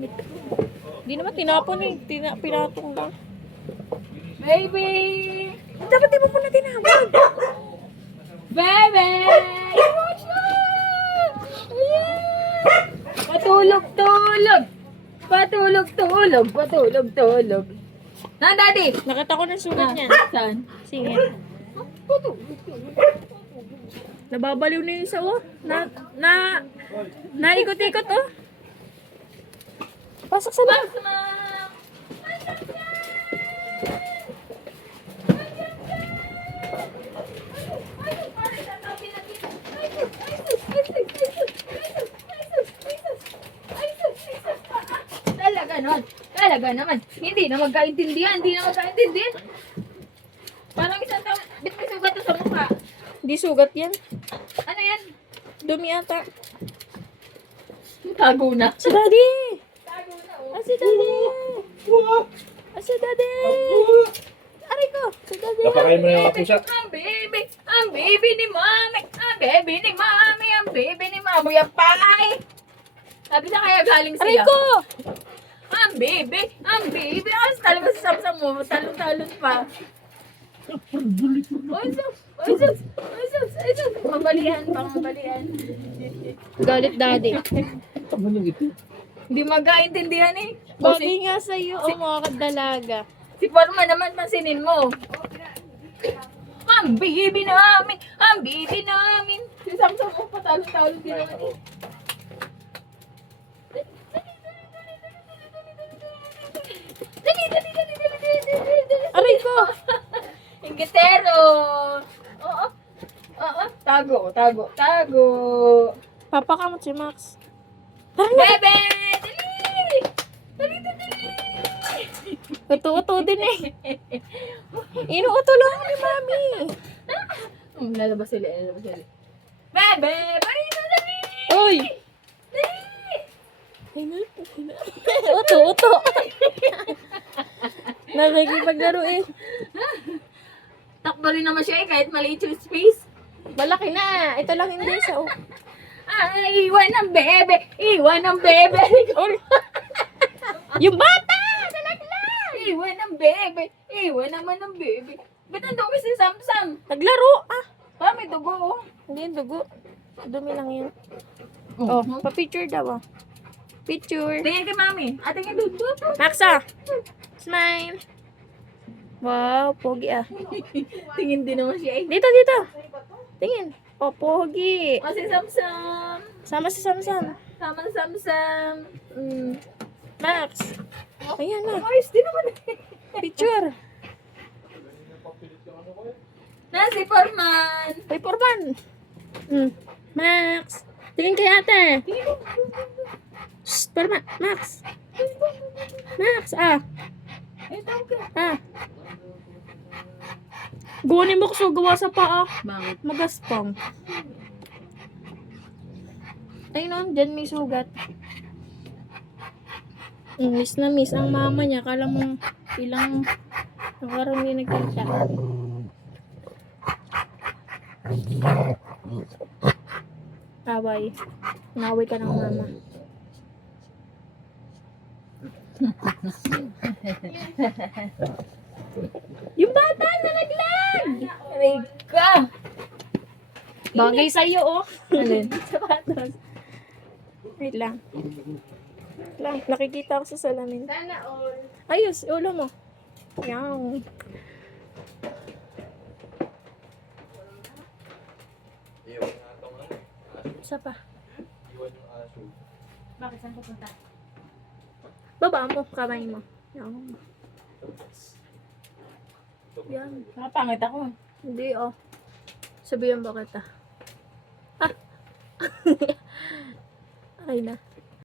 Hindi naman tinapon eh. Pinatong lang. Baby! Dapat di mo muna tinawag. Baby! Patulog-tulog! Patulog-tulog! Na, daddy! Nakita ko ng sugat niya. Saan? Singit. Nababaliw na yung isa oh. Naikot-ikot oh. Pasok sa loob. Talaga naman. Hindi na magkaintindihan. Parang isang taon, bit may sugat to sa mukha. Di sugat yan. Ano yan? Dumi ata. Tago na. Si Daddy! Tago na, Ah, si Daddy! Ah, si Daddy! Aray ko! Si Daddy! Napakain mo na yung kapusa. Ang baby ni mami. Ang baby ni mami. Ang pay. Sabi na kaya galing Aray siya. ko! Ang baby. Ay, talaga si Samsam mo. Talon-talon pa. Ay, sus. Mabalian. Galit Daddy. Hindi magkaintindihan eh. Bagay nga sa'yo, oh, mga kadalaga. Si Forma naman, pansinin mo. Ang baby namin. Si Samsam mo, patalon-talon din naman eh. Dali. Aray ko! Ingitero. Oo. Tago. Papakamot si Max. Bebe! Dali. Uto-uto din eh. Inuuto lang ni Mami. Lalabas sila. Bebe! Parito, dali! Oy! Uto. Nakikipaglaro eh. Takbo rin naman siya eh, kahit maliit yung space. Malaki na. Ito lang hindi sa Iwan ng bebe! Oy! Yung bata! Nalaglag! Iwan ng bebe! Iwan naman ng bebe! Ba't ang dumi si Samsam? Naglaro ah. May dugo oh. Hindi yung dugo. Dumi lang yun. Oh, pa-picture daw ah. Picture. Tingin kay mami. Tingin doon. Maxa! Smile! Wow, pogi ah. Tingin din naman siya eh. Dito. Tingin. Oh, pogi. Si Samsam. Sama si Samsam. Sama si Samsam. Max. Ayan na. Ayos din naman eh. Picture. Si Forman. Ay, Porban. Max. Tingin kay ate. Shh, Porban. Max. Max, ah. Gunin mo ko gawa sa paa. Bakit? Magaspang. Ayun o, dyan may sugat. Miss na miss ang mama niya. Kala mo ilang nakaroon din nagkita. Away. Naway ka ng mama. Yung bata nalaglag! Rika. Bagay sa'yo, oh. Alin? Sapatos. Wait lang. Nakikita ko sa salamin. Sana all. Ayos, ulo mo. Yan. Isa pa. Bakit saan pupunta? Baba mo, kamay mo. Yan. Yan. Nakapangit ako. Hindi, oh. Sabihan ba kita? Ah! Ay na.